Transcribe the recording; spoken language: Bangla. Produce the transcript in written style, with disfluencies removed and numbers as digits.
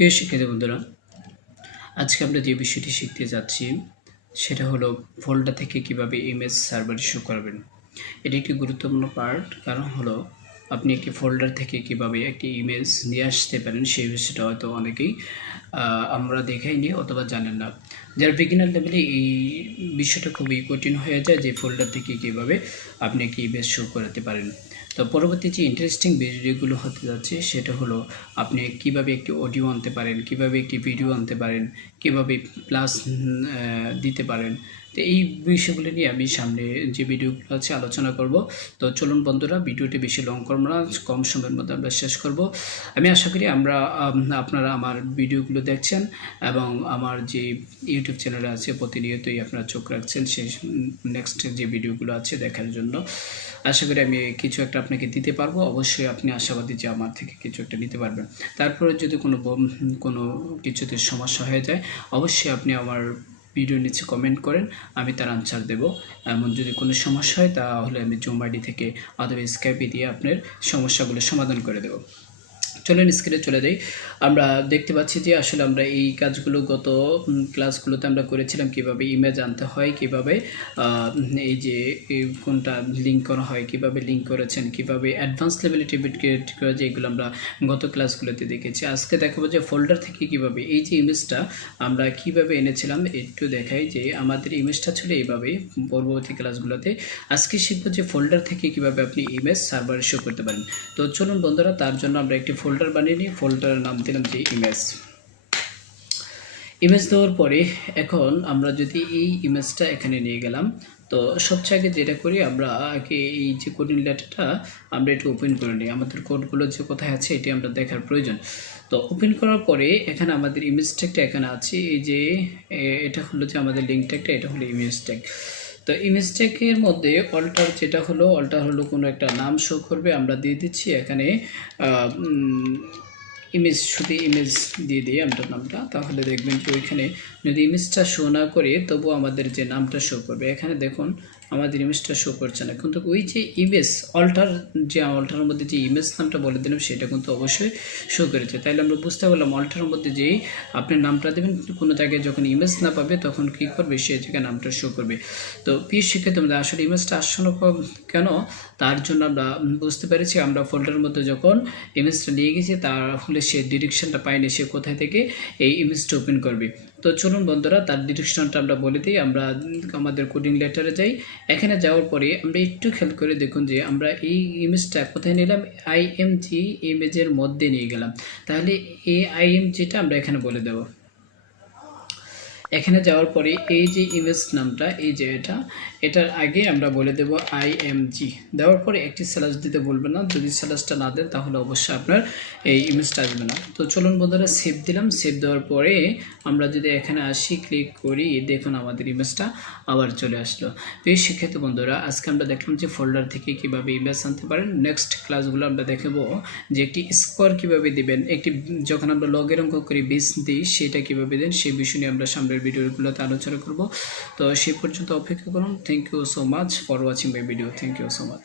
প্রিয় শিক্ষার্থী বন্ধুরা, আজকে আমরা যে বিষয়টি শিখতে যাচ্ছি সেটা হলো ফোল্ডার থেকে কিভাবে ইমেজ সার্ভারে শো করবেন। এটি একটি গুরুত্বপূর্ণ পার্ট, কারণ হলো আপনি একটি ফোল্ডার থেকে কিভাবে একটি ইমেজ নিয়ে আসতে পারেন সেই বিষয়টা হয়তো অনেকেই আমরা দেখাইনি অথবা জানেন না। যারা বিগিনার লেভেলে এই বিষয়টা খুবই কঠিন হয়ে যায় যে ফোল্ডার থেকে কিভাবে আপনি একটি ইমেজ শো করাতে পারেন। তো পরবর্তী যে ইন্টারেস্টিং ভিডিওগুলো হতে যাচ্ছে সেটা হলো আপনি কিভাবে একটি অডিও আনতে পারেন, কিভাবে একটি ভিডিও আনতে পারেন, কিভাবে প্লাস দিতে পারেন। তো এই বিষয়গুলো নিয়ে আমি সামনে যে ভিডিওগুলো আছে আলোচনা করব। তো চলুন বন্ধুরা, ভিডিওটি বেশি লং করব না, কম সময়ের মধ্যে আমরা শেষ করব। আমি আশা করি আপনারা আমার ভিডিওগুলো দেখছেন এবং আমার যে ইউটিউব চ্যানেলে আছে প্রতিনিয়তই আপনারা চোখ রাখছেন সেই নেক্সট যে ভিডিওগুলো আছে দেখার জন্য। আশা করি আমি কিছু একটা আপনাকে দিতে পারবো। অবশ্যই আপনি আশাবাদী যে আমার থেকে কিছু একটা নিতে পারবেন। তারপরে যদি কোনো কিছুতে সমস্যা হয়ে যায় অবশ্যই আপনি আমার ভিডিও নিচে কমেন্ট করেন, আমি তার আনসার দেব। এমন যদি কোনো সমস্যা হয় তাহলে আমি জুম আইডি থেকে অথবা স্কাইপে দিয়ে আপনার সমস্যাগুলো সমাধান করে দেব। চলেন স্ক্রিনে চলে যাই। আমরা দেখতে পাচ্ছি যে আসলে আমরা এই কাজগুলো গত ক্লাসগুলোতে আমরা করেছিলাম, কিভাবে ইমেজ আনতে হয়, কিভাবে এই যে কোনটা লিঙ্ক করা হয়, কিভাবে লিঙ্ক করেছেন, কিভাবে অ্যাডভান্স লেভেলে টেবিল ক্রিয়েট করা যায়, এগুলো আমরা গত ক্লাসগুলোতে দেখেছি। আজকে দেখাবো যে ফোল্ডার থেকে কিভাবে এই যে ইমেজটা আমরা কিভাবে এনেছিলাম একটু দেখাই যে আমাদের ইমেজটা ছিল এইভাবেই পরবর্তী ক্লাসগুলোতে। আজকে শিখবো যে ফোল্ডার থেকে কিভাবে আপনি ইমেজ সার্ভারে শো করতে পারেন। তো চলুন বন্ধুরা, তার জন্য আমরা একটি ফোল্ডার বানিয়ে নিই। ফোল্ডারের নাম দিলাম যে ইমেজ দেওয়ার পরে এখন আমরা যদি এই ইমেজটা এখানে নিয়ে গেলাম, তো সবচেয়ে আগে যেটা করি আমরা আগে এই যে কোডিং লেটারটা আমরা এটা ওপেন করে নিই। আমাদের কোডগুলো যে কোথায় আছে এটি আমরা দেখার প্রয়োজন। তো ওপেন করার পরে এখানে আমাদের ইমেজ ট্যাগটা এখানে আছে। এই যে এটা হলো যে আমাদের লিঙ্ক ট্যাগটা, এটা হলো ইমেজ ট্যাগ। তো ইমেজ ট্যাগের মধ্যে অল্টার হলো কোনো একটা নাম শো করবে, আমরা দিয়ে দিচ্ছি এখানে ইমেজ, শুধু ইমেজ দিয়ে দিই আমরা নামটা। তাহলে দেখবেন যে ওইখানে যদি ইমেজটা শো না করে তবু আমাদের যে নামটা শো করবে। এখানে দেখুন আমাদের ইমেজটা শো করছে না, কিন্তু ওই যে ইমেজ অল্টারের মধ্যে যে ইমেজ নামটা বলে দিলাম সেটা কিন্তু অবশ্যই শো করেছে। তাইলে আমরা বুঝতে পারলাম অল্টারের মধ্যে যেই আপনি নামটা দেবেন কোনো জায়গায় যখন ইমেজ না পাবে তখন কী করবে, সে জায়গায় নামটা শো করবে। তো প্লিজ শিক্ষার্থী আমাদের আসলে ইমেজটা আসছে না কেন, তার জন্য আমরা বুঝতে পেরেছি। আমরা ফোল্ডারের মধ্যে যখন ইমেজটা নিয়ে গেছি তাহলে সে ডিরেকশনটা পায়নি, সে কোথায় থেকে এই ইমেজটা ওপেন করবে। তো চলুন বন্ধুরা, তার ডিরেকশনটা আমরা বলে দিই। আমরা আমাদের কোডিং লেটারে যাই। এখানে যাওয়ার পরে আমরা একটু খেয়াল করে দেখুন যে আমরা এই ইমেজটা কোথায় নিলাম, আইএমজি ইমেজের মধ্যে নিয়ে গেলাম। তাহলে এই আইএমজিটা আমরা এখানে বলে দেব। এখানে যাওয়ার পরে এই যে ইমেজ নামটা, এই যে এটার আগে আমরা বলে দেব আইএমজি। দেওয়ার পরে একটি স্ল্যাশ দিতে বলবেন না, যদি স্ল্যাশটা না দেন তাহলে অবশ্যই আপনার এই ইমেজটা আসবে না। তো চলুন বন্ধুরা, সেভ দিলাম। সেভ দেওয়ার পরে আমরা যদি এখানে আসি, ক্লিক করি, দেখুন আমাদের ইমেজটা আবার চলে আসলো। প্রিয় শিক্ষার্থী বন্ধুরা, আজকে আমরা দেখলাম যে ফোল্ডার থেকে কিভাবে ইমেজ আনতে পারেন। নেক্সট ক্লাসগুলো আমরা দেখাবো যে একটি স্কোয়ার কিভাবে দিবেন, একটি যখন আমরা লগের অঙ্ক করি 20 দিই সেটা কিভাবে দেন, সেই বিষয় নিয়ে আমরা সামনের ভিডিওগুলোতে আলোচনা করব। তো সেই পর্যন্ত অপেক্ষা করুন। Thank you so much for watching my video. Thank you so much.